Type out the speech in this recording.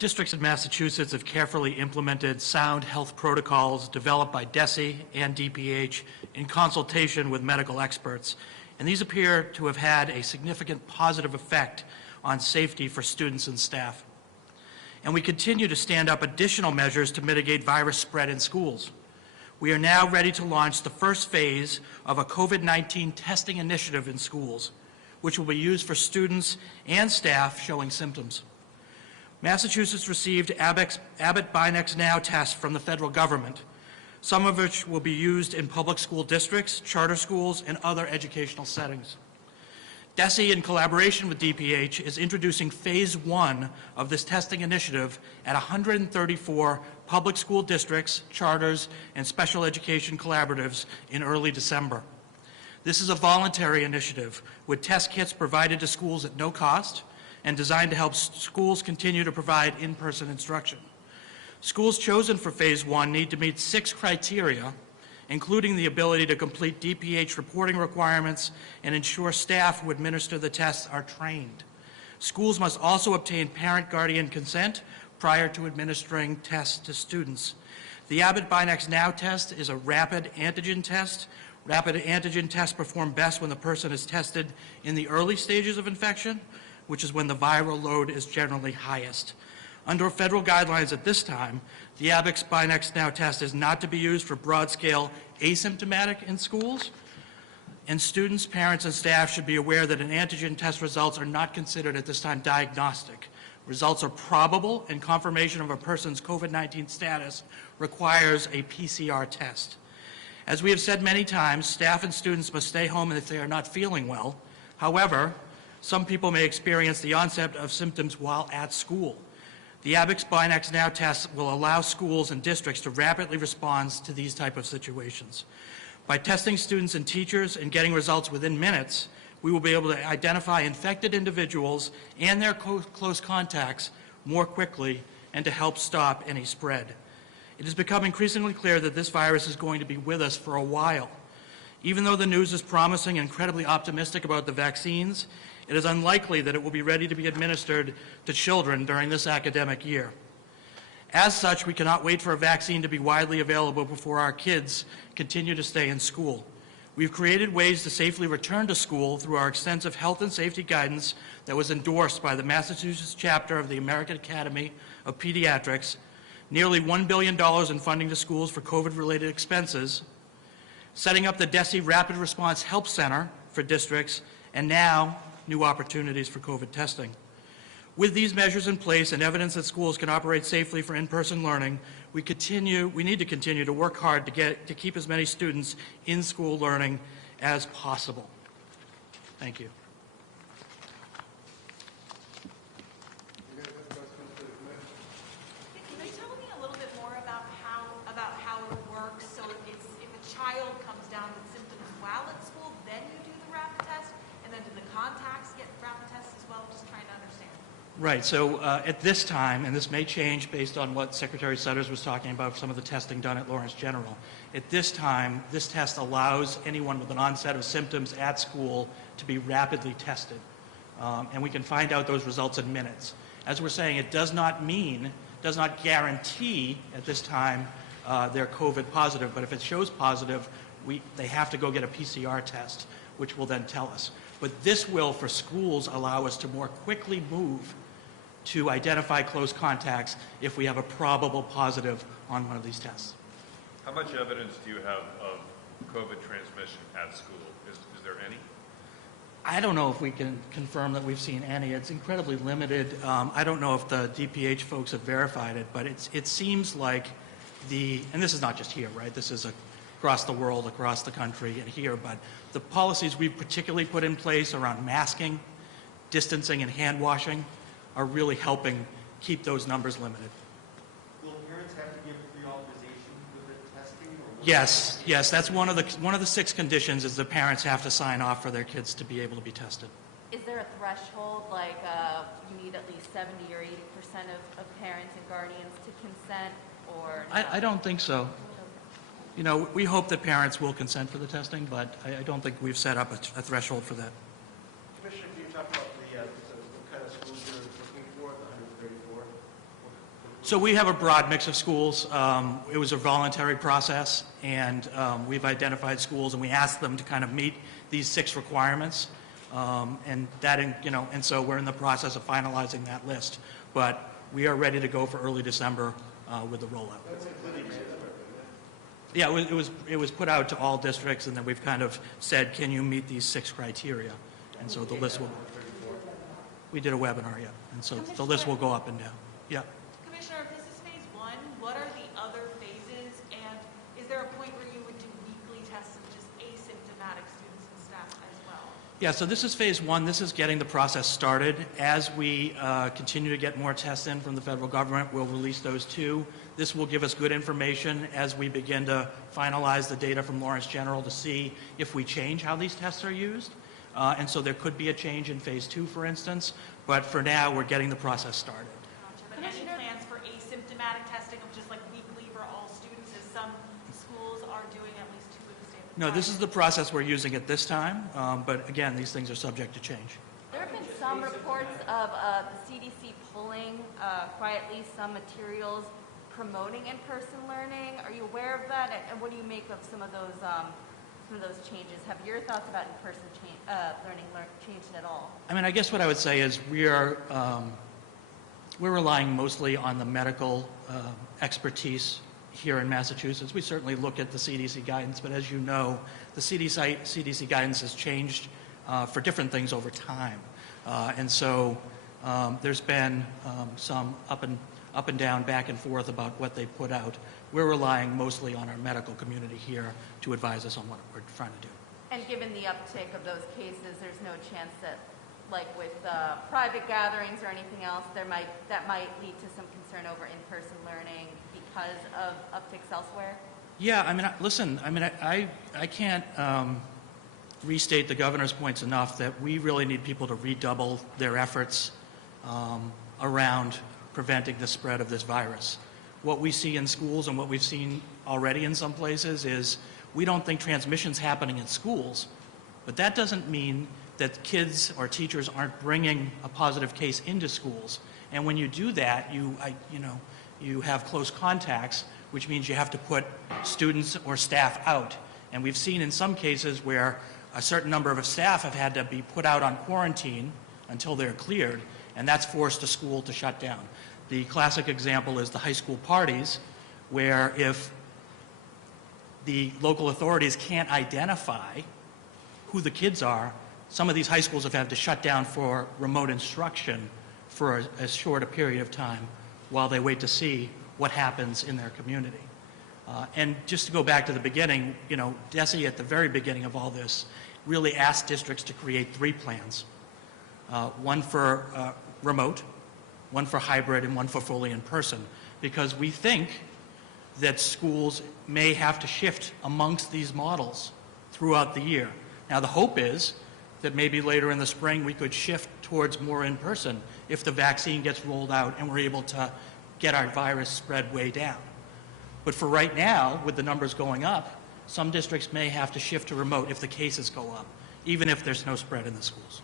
Districts in Massachusetts have carefully implemented sound health protocols developed by DESE and DPH in consultation with medical experts, and these appear to have had a significant positive effect on safety for students and staff. And we continue to stand up additional measures to mitigate virus spread in schools. We are now ready to launch the first phase of a COVID-19 testing initiative in schools, which will be used for students and staff showing symptoms. Massachusetts received Abbott BinaxNOW tests from the federal government, some of which will be used in public school districts, charter schools, and other educational settings. DESE, in collaboration with DPH, is introducing phase 1 of this testing initiative at 134 public school districts, charters, and special education collaboratives in early December. This is a voluntary initiative with test kits provided to schools at no cost and designed to help schools continue to provide in-person instruction. Schools chosen for phase 1 need to meet 6 criteria, including the ability to complete DPH reporting requirements and ensure staff who administer the tests are trained. Schools must also obtain parent-guardian consent prior to administering tests to students. The Abbott BinaxNOW test is a rapid antigen test. Rapid antigen tests perform best when the person is tested in the early stages of infection, which is when the viral load is generally highest. Under federal guidelines at this time, the Abbott BinaxNOW test is not to be used for broad-scale asymptomatic in schools, and students, parents, and staff should be aware that an antigen test results are not considered at this time diagnostic. Results are probable, and confirmation of a person's COVID-19 status requires a PCR test. As we have said many times, staff and students must stay home if they are not feeling well. However, some people may experience the onset of symptoms while at school. The Abbott BinaxNOW test will allow schools and districts to rapidly respond to these type of situations. By testing students and teachers and getting results within minutes, we will be able to identify infected individuals and their close contacts more quickly and to help stop any spread. It has become increasingly clear that this virus is going to be with us for a while. Even though the news is promising and incredibly optimistic about the vaccines, it is unlikely that it will be ready to be administered to children during this academic year. As such, we cannot wait for a vaccine to be widely available before our kids continue to stay in school. We've created ways to safely return to school through our extensive health and safety guidance that was endorsed by the Massachusetts chapter of the American Academy of Pediatrics, nearly $1 billion in funding to schools for COVID-related expenses, setting up the DESE Rapid Response Help Center for districts, and now new opportunities for COVID testing. With these measures in place and evidence that schools can operate safely for in-person learning, we need to continue to work hard to keep as many students in school learning as possible. Thank you. Can you tell me a little bit more about how it works? So if a child comes down with symptoms while at school, then you do the rapid test? And then do the contacts get rapid tests as well? Just trying to understand. Right, so at this time, and this may change based on what Secretary Sutters was talking about, some of the testing done at Lawrence General. At this time, this test allows anyone with an onset of symptoms at school to be rapidly tested. And we can find out those results in minutes. As we're saying, it does not guarantee at this time they're COVID positive, but if it shows positive, they have to go get a PCR test, which will then tell us. But this will, for schools, allow us to more quickly move to identify close contacts if we have a probable positive on one of these tests. How much evidence do you have of COVID transmission at school? Is there any? I don't know if we can confirm that we've seen any. It's incredibly limited. I don't know if the DPH folks have verified it, but it seems like and this is not just here, right? This is across the world, across the country, and here, but the policies we've particularly put in place around masking, distancing, and hand washing are really helping keep those numbers limited. Will parents have to give pre-authorization for the testing? Or Yes, that's one of the 6 conditions is the parents have to sign off for their kids to be able to be tested. Is there a threshold, like you need at least 70 or 80% of parents and guardians to consent, or no? I don't think so. You know, we hope that parents will consent for the testing, but I don't think we've set up a threshold for that. Commissioner, can you talk about what kind of schools you're looking for, the 134? What So we have a broad mix of schools. It was a voluntary process, and we've identified schools, and we asked them to kind of meet these 6 requirements. And that, and so we're in the process of finalizing that list. But we are ready to go for early December with the rollout. Yeah, it was put out to all districts, and then we've kind of said, can you meet these 6 criteria? And so the list will. We did a webinar, yeah, and so the list will go up and down. Yeah. Commissioner, if this is phase 1, what are the other phases? And is there a point where you would do weekly tests of just asymptomatic students and staff as well? Yeah, so this is phase 1. This is getting the process started. As we continue to get more tests in from the federal government, we'll release those too. This will give us good information as we begin to finalize the data from Lawrence General to see if we change how these tests are used. And so there could be a change in phase 2, for instance. But for now, we're getting the process started. Gotcha. But any plans for asymptomatic testing of just like weekly for all students, as some schools are doing at least 2 of the state? No, this is the process we're using at this time. But again, these things are subject to change. There have been some reports of the CDC pulling quietly some materials promoting in-person learning. Are you aware of that? And what do you make of some of those changes? Have your thoughts about in-person learning changed at all? I mean, I guess what I would say is we're relying mostly on the medical expertise here in Massachusetts. We certainly look at the CDC guidance, but as you know, the CDC guidance has changed for different things over time. And so there's been some up and down, back and forth about what they put out. We're relying mostly on our medical community here to advise us on what we're trying to do. And given the uptick of those cases, there's no chance that, like with private gatherings or anything else, that might lead to some concern over in-person learning because of upticks elsewhere? Yeah, I mean, listen, I mean, I can't restate the governor's points enough that we really need people to redouble their efforts around preventing the spread of this virus. What we see in schools and what we've seen already in some places is we don't think transmission's happening in schools, but that doesn't mean that kids or teachers aren't bringing a positive case into schools. And when you do that, you have close contacts, which means you have to put students or staff out. And we've seen in some cases where a certain number of staff have had to be put out on quarantine until they're cleared, and that's forced a school to shut down. The classic example is the high school parties, where if the local authorities can't identify who the kids are, some of these high schools have had to shut down for remote instruction for as short a period of time while they wait to see what happens in their community. And just to go back to the beginning, DESE at the very beginning of all this really asked districts to create 3 plans. One for remote, one for hybrid, and one for fully in person, because we think that schools may have to shift amongst these models throughout the year. Now, the hope is that maybe later in the spring we could shift towards more in person if the vaccine gets rolled out and we're able to get our virus spread way down. But for right now, with the numbers going up, some districts may have to shift to remote if the cases go up, even if there's no spread in the schools.